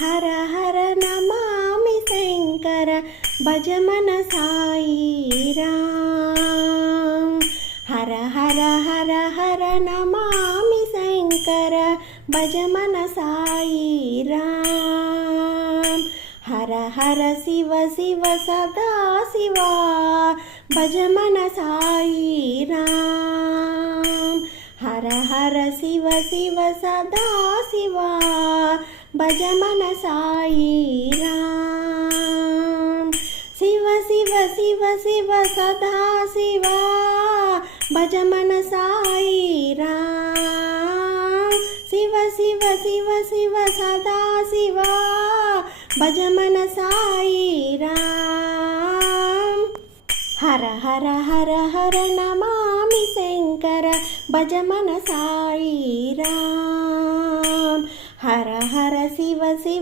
హర హర నమామి శంకర భజ మన సాయి రామ్. హర హర హర హర నమామి శంకర భజ మన సాయి రామ్. హర హర శివ శివ సదా శివా భజ మన సాయి రామ్. హర హర శివ శివ సదా శివా భజ మన సాయి రామ్. శివ శివ శివ శివ సదా శివా భజ మన సాయి రామ్. శివ శివ శివ శివ సదా శివా భజ మన సాయి రామ్. హర హర హర హర నమామి శంకర భజ మన సాయి రామ్. హర హర శివ శివ